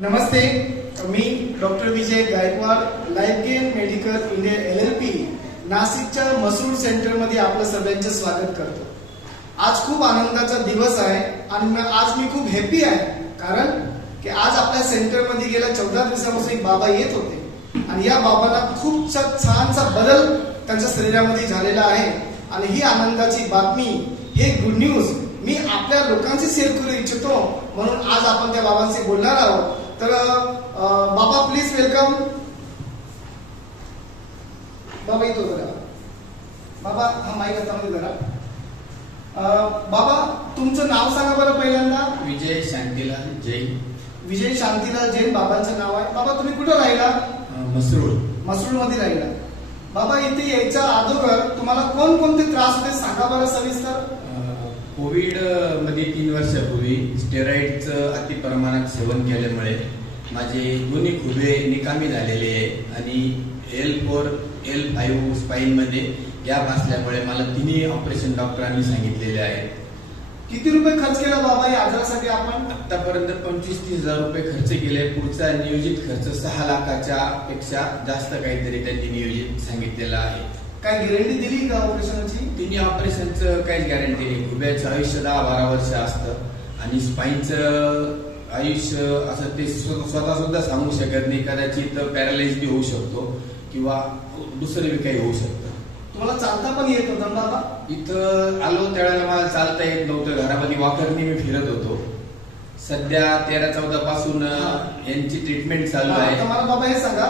नमस्ते, मी doctor Vijay Gaikwad, life gain medical India LLP नाशिकच्या मसूर सेंटरमध्ये आपलं सगळ्यांचं स्वागत करतो। आज खूप आनंदाचा दिवस आहे आणि आज मी खूप हॅपी आहे, कारण की आज आपल्या सेंटरमध्ये गेल्या 14 दिवसापासून एक बाबा येत होते आणि या बाबांना खूप छानसा बदल त्यांच्या शरीरामध्ये झालेला आहे आणि ही आनंदाची बातमी, हे गुड न्यूज मी आपल्या लोकांशी शेअर करू इच्छितो, म्हणून आज आपण त्या बाबांशी बोलणार आहोत। तर बाबा प्लीज वेलकम। बाबा येतो जरा, बाबा हा माईक हातामध्ये जरा। बाबा तुमचं नाव सांगा बरं पहिल्यांदा। विजय शांतीलाल जैन। विजय शांतीलाल जैन बाबांचं नाव आहे। बाबा तुम्ही कुठे राहिला? मसरूळ। मसरूळ मध्ये राहिला। बाबा इथे यायच्या अगोदर तुम्हाला कोणकोणते त्रास होते सांगा बरं सविस्तर। कोविड मध्ये 3 वर्षापूर्वी स्टेरॉइडचं अति प्रमाणात सेवन केल्यामुळे माझे दोन्ही खुबे निकामी झालेले आहे आणि L4 L5 स्पाइन मध्ये गॅप असल्यामुळे मला तिन्ही ऑपरेशन डॉक्टरांनी सांगितलेले आहेत। किती रुपये खर्च केला बाबा या आजारासाठी आपण? आतापर्यंत 25-30 हजार रुपये खर्च केले। पुढचा नियोजित खर्च 6 लाखाच्या पेक्षा जास्त काहीतरी त्यांनी नियोजित सांगितलेला आहे। काय गॅरंटी दिली का ऑपरेशनची? तिन्ही ऑपरेशनचं काहीच गॅरंटी नाही। खुब्याचं आयुष्य 10-12 वर्ष असतं आणि स्पाईनचं आयुष्य असं ते स्वतः सुद्धा सांगू शकत नाही। कदाचित पॅरालाइज बी होऊ शकतो किंवा दुसरं बी काही होऊ शकतं। तुम्हाला चालता पण येत होतं बाबा? इथं आलो त्यावेळेला मला चालता येत नव्हतं, घरामध्ये वॉकरने मी फिरत होतो। सध्या 13-14 पासून यांची ट्रीटमेंट चालू आहे। मला बाबा हे सांगा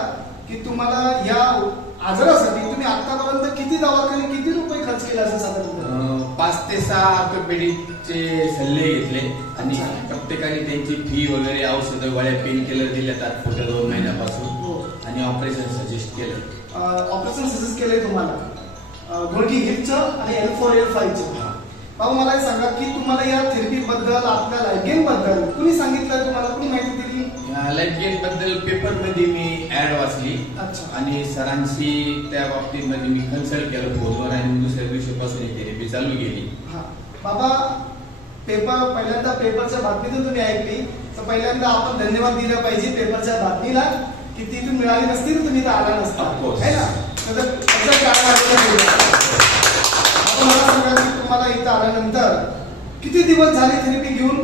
की तुम्हाला या आजारासाठी तुम्ही आतापर्यंत किती दवाखाने, किती रुपये खर्च केले असं साधारण? 5 ते 6 ऑर्थोपेडिकचे सल्ले घेतले आणि प्रत्येकाने त्यांची फी वगैरे, औषधं, गोळ्या, पेन किलर दिल्या तात्पुरत्या 2 महिन्यापासून आणि ऑपरेशन सजेस्ट केलं। ऑपरेशन सजेस्ट केलंय तुम्हाला गोल्डी हिलचं आणि L4 L5चं। बाबा मला हे सांगा की तुम्हाला या थेरपी बद्दल, आपल्या लाईफ गेन बद्दल कुणी सांगितलं, तुम्हाला कुणी माहिती दिली? लाईफ गेन बद्दल पेपर मध्ये मी ऍड वाचली आणि सरांशी त्या बाबतीत मध्ये मी कन्सल्ट केलं फोनवर आणि दुसऱ्या दिवशीपासून ही थेरपी चालू केली। बाबा पेपर पहिल्यांदा पेपरच्या बातमीतून तुम्ही ऐकली, तर पहिल्यांदा आपण धन्यवाद दिला पाहिजे पेपरच्या बातमीला की ती तुम्ही मिळाली नसती तर तुम्ही इथं आला नसता, है ना? मला सांगा की तुम्हाला इथं आल्यानंतर किती दिवस झाले थेरपी घेऊन?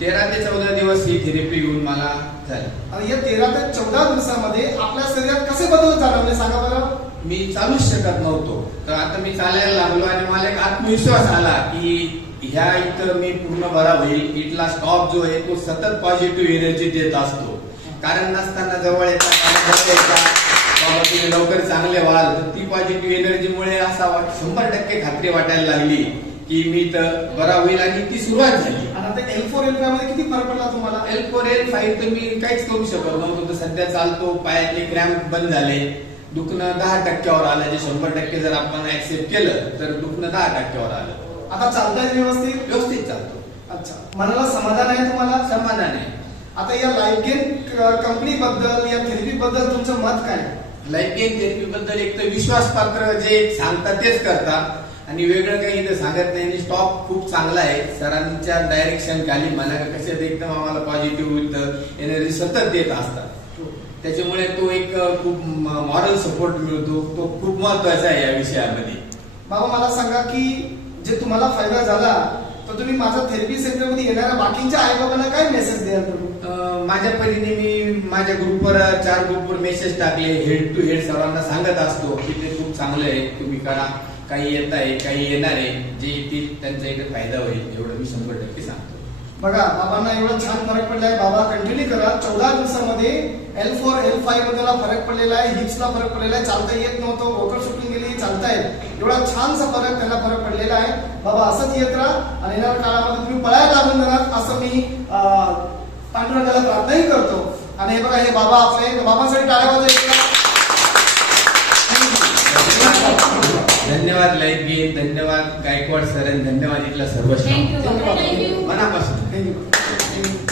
13 ते 14 दिवस ही थेरपी घेऊन मला झाली। आणि या 13 ते 14 दिवसामध्ये आपल्या शरीरात कसे बदल जाणवले सांगा बरं? मी चालूच शकत नव्हतो, तर आता मी चालायला लागलो आणि मला एक आत्मविश्वास आला की ह्या इथं मी पूर्ण बरा होईल। इथला स्टॉप जो आहे तो सतत पॉझिटिव्ह एनर्जी देत असतो, कारण नसताना जवळ येतात बाबा तुम्ही लवकर चांगले व्हाल, तर ती पॉझिटिव्ह एनर्जीमुळे असा 100% खात्री वाटायला लागली की मी तर बरा होईल आणि ती सुरुवात झाली। आणि आता L4 L5 मध्ये किती फरक पडला तुम्हाला? L4 L5 तर मी काहीच करू शकत नव्हतो, तर सध्या चालतो, पायातले क्रॅम्प बंद झाले, दुखणं 10% आलं। जे 100% जर आपण ऍक्सेप्ट केलं तर दुखणं 10% आलं। आता चालतंय व्यवस्थित चालतो। अच्छा, मनाला समाधान आहे तुम्हाला? समाधान आहे। आता या लाईफ गेन कंपनी बद्दल, या थेरपी बद्दल तुमचं मत काय? लाईफ गेन थेरपी बद्दल एक तर विश्वासपात्र जे सांगतात तेच करतात आणि वेगळं काही इथं सांगत नाही। स्टॉप खूप चांगला आहे, सरांच्या डायरेक्शन खाली मला कशात एकदम आम्हाला पॉझिटिव्ह एनर्जी सतत देत असतात, त्याच्यामुळे तो एक खूप मॉरल सपोर्ट मिळतो, तो खूप महत्वाचा आहे या विषयामध्ये। बाबा मला सांगा की जे तुम्हाला फायदा झाला, तर तुम्ही माझ्या थेरपी सेंटर मध्ये येणाऱ्या बाकीच्या आई बाबांना काय मेसेज द्याल तुम्ही? माझ्या परीने मी माझ्या ग्रुपवर 4 ग्रुपवर मेसेज टाकले, हेड टू हेड सर्वांना सांगत असतो की ते खूप चांगलं आहे, तुम्ही करा, काही येत आहे, काही येणार आहे, जे येतील त्यांचा इकडे फायदा होईल, एवढं मी 100% सांगतो। बघा बाबांना एवढा छान फरक पडलाय, बाबा कंटिन्यू करा। 14 दिवसामध्ये L4 L5 मध्ये फरक पडलेला आहे, हिप्सला फरक पडलेला आहे, चालता येत नव्हतं, वॉकर शूटिंग गेली, चालताय, एवढा छानसा फरक त्यांना फरक पडलेला आहे। बाबा असंच येत राहा आणि येणाऱ्या काळामध्ये तुम्ही पळायला लागून जाणार असं मी पांडुरंगाला प्रार्थनाही करतो। आणि हे बघा हे बाबा आपले, बाबांसाठी टाळ्या वाजवा। धन्यवाद लाईफ गेन, धन्यवाद गायकवाड सर, धन्यवाद इथला सर्व मनापासून। थँक्यू।